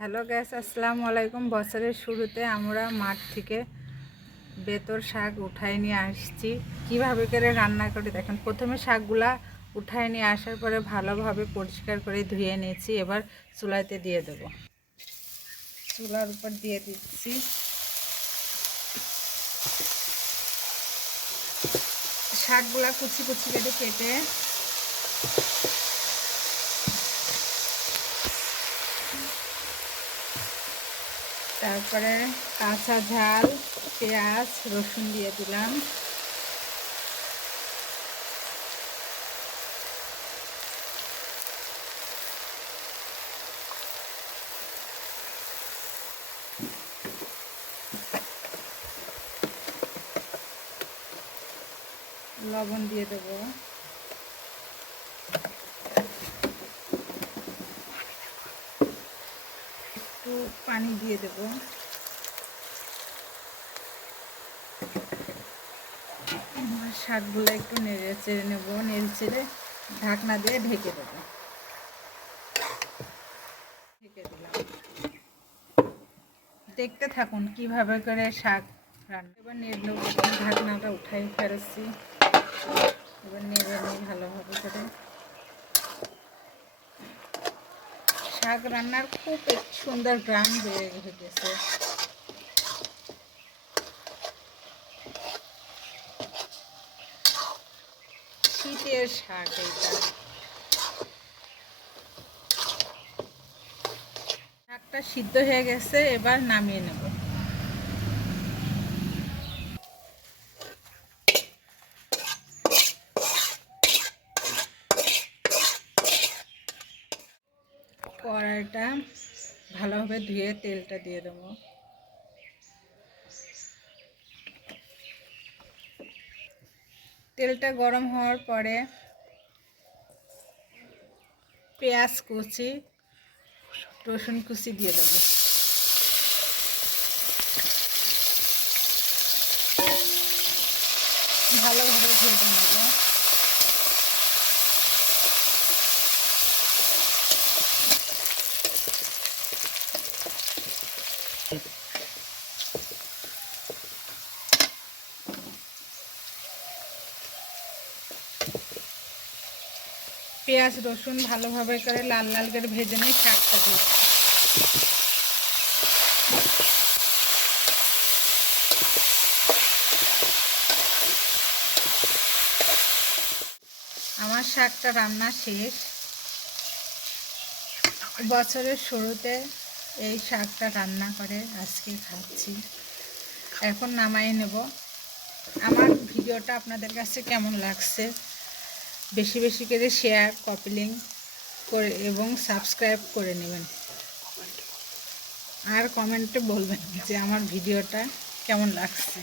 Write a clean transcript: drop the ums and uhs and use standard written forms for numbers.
Hello gas, আসসালামু আলাইকুম। বছরের শুরুতে আমরা মাঠ থেকে বেতর শাক উঠায় নিয়ে আসছি। কিভাবে করে রান্না করে দেখেন। প্রথমে শাকগুলা উঠায় নিয়ে আসার পরে ভালোভাবে পরিষ্কার করে ধুয়ে নিয়েছি। এবার চুলাইতে দিয়ে দেব। চুলার উপর দিয়ে দিচ্ছি। শাকগুলা কুচি কুচি করে কেটে তারপরে কাঁচা ঝাল, পেঁয়াজ, রসুন দিয়ে দিলাম। লবণ দিয়ে দেবো। একটু পানি দিয়ে দেবো। শাকগুলো একটু নেড়ে চেড়ে নেবো। নেড়ে চেড়ে ঢাকনা দিয়ে ঢেকে দেবো। ঢেকে দিলাম। দেখতে থাকুন কিভাবে করে শাক রান্না। এবার নেড়ে নেবো। ঢাকনাটা উঠাই ফেলেছি। এবার নেড়ে নিই ভালোভাবে করে। শাক রান্নার খুব সুন্দর গ্রাম বেড়ে গেছে। শীতের শাক এইটা। শাকটা সিদ্ধ হয়ে গেছে, এবার নামিয়ে নেব। কড়াইটা ভালোভাবে ধুয়ে তেলটা দিয়ে দেবো। তেলটা গরম হওয়ার পরে পেঁয়াজ কুচি, রসুন কুচি দিয়ে দেবো। ভালোভাবে ভেজে নেব। পেঁয়াজ রসুন ভালোভাবে করে লাল লাল করে ভেজে নিয়ে শাকটা দিয়ে। আমার শাকটা রান্না শেষ। বছরের শুরুতে এই শাকটা রান্না করে আজকে খাচ্ছি। এখন নামাই নেব। আমার ভিডিওটা আপনাদের কাছে কেমন লাগছে বেশি বেশি করে শেয়ার, কপি লিঙ্ক করে এবং সাবস্ক্রাইব করে নেবেন। আর কমেন্টে বলবেন যে আমার ভিডিওটা কেমন লাগছে।